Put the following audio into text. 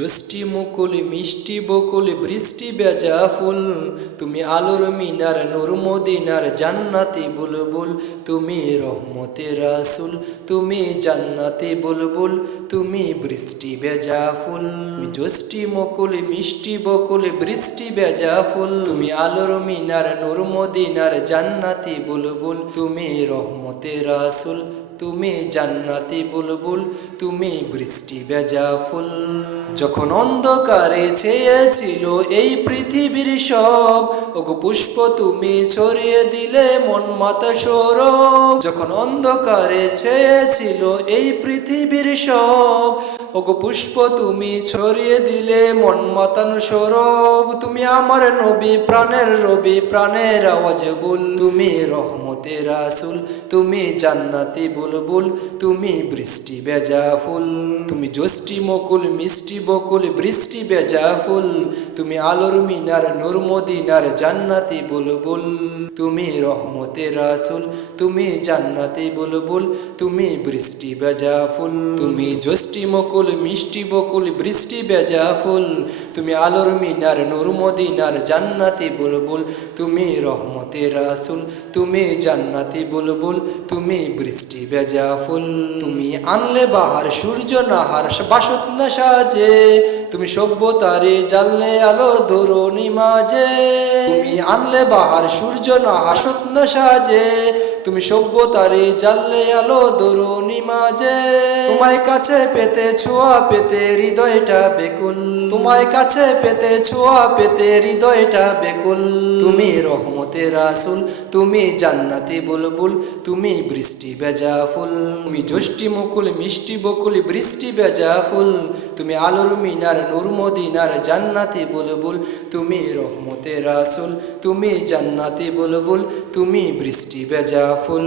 জষ্টি মুকুল মিষ্টি বকুল বৃষ্টি বেজা ফুল, তুমি আলোর মিনার নূর মদিনার জান্নাতি বুলবুল, তুমি রহমতের রাসূল, তুমি জান্নাতি বুলবুল, তুমি বৃষ্টি বেজা ফুল। জষ্টি মুকুল মিষ্টি বকুল বৃষ্টি বেজা ফুল, তুমি আলোর মিনার নূর মদিনার জান্নাতি বুলবুল, তুমি রহমতের রাসূল, তুমি জান্নাতি বুলবুল, তুমি বৃষ্টি বেজা ফুল। যখন অন্ধকারে ছেয়েছিল এই পৃথিবীর সব, ওগো পুষ্প তুমি ছড়িয়ে দিলে মন মাতা সৌরভ। যখন অন্ধকারে ছেয়েছিল এই পৃথিবীর সব, ওগো পুষ্প তুমি ছড়িয়ে দিলে মন মাতানো সৌরভ। তুমি আমার নবী প্রাণের রবি, প্রাণের আওয়াজ বল, তুমি রহমতের রাসূল, তুমি জান্নাতি বুলবুল, তুমি বৃষ্টি বেজা ফুল। তুমি জষ্টি মুকুল মিষ্টি বকুল বৃষ্টি বেজা ফুল, তুমি আলোর মিনার নূর মদিনার জান্নাতি বুলবুল, তুমি রহমতের রাসূল, তুমি জান্নাতি বুলবুল, তুমি বৃষ্টি বেজা ফুল। তুমি জষ্টি মুকুল মিষ্টি বকুল বৃষ্টি বেজা ফুল, তুমি আলোর মিনার নূর মদিনার জান্নাতি বুলবুল, তুমি রহমতের রাসূল, তুমি জান্নাতি বুলবুল, তুমি বৃষ্টি বেজা ফুল। তুমি আনলে বাহার সূর্য নাহার বাসত না সাজে, তুমি সভ্যতারে জ্বাললে আলো ধরণী মাঝে। তুমি আনলে বাহার সূর্য নাহার সত্য সাজে, তুমি সভ্যতারে জ্বাললে আলো ধরণী মাঝে। তোমায় কাছে পেতে ছোঁয়া পেতে হৃদয়টা বেকুল, তোমায় কাছে পেতে ছোঁয়া পেতে হৃদয়টা বেকুল, তুমি রহমতের রাসূল, তুমি জান্নাতি বুলবুল, তুমি বৃষ্টি বেজা ফুল। তুমি জষ্টি মুকুল মিষ্টি বকুল বৃষ্টি বেজা ফুল, তুমি আলোর মিনার নূর মদিনার জান্নাতি বুলবুল, তুমি রহমতের রাসূল, তুমি জান্নাতি বুলবুল, তুমি বৃষ্টি বেজা ফুল।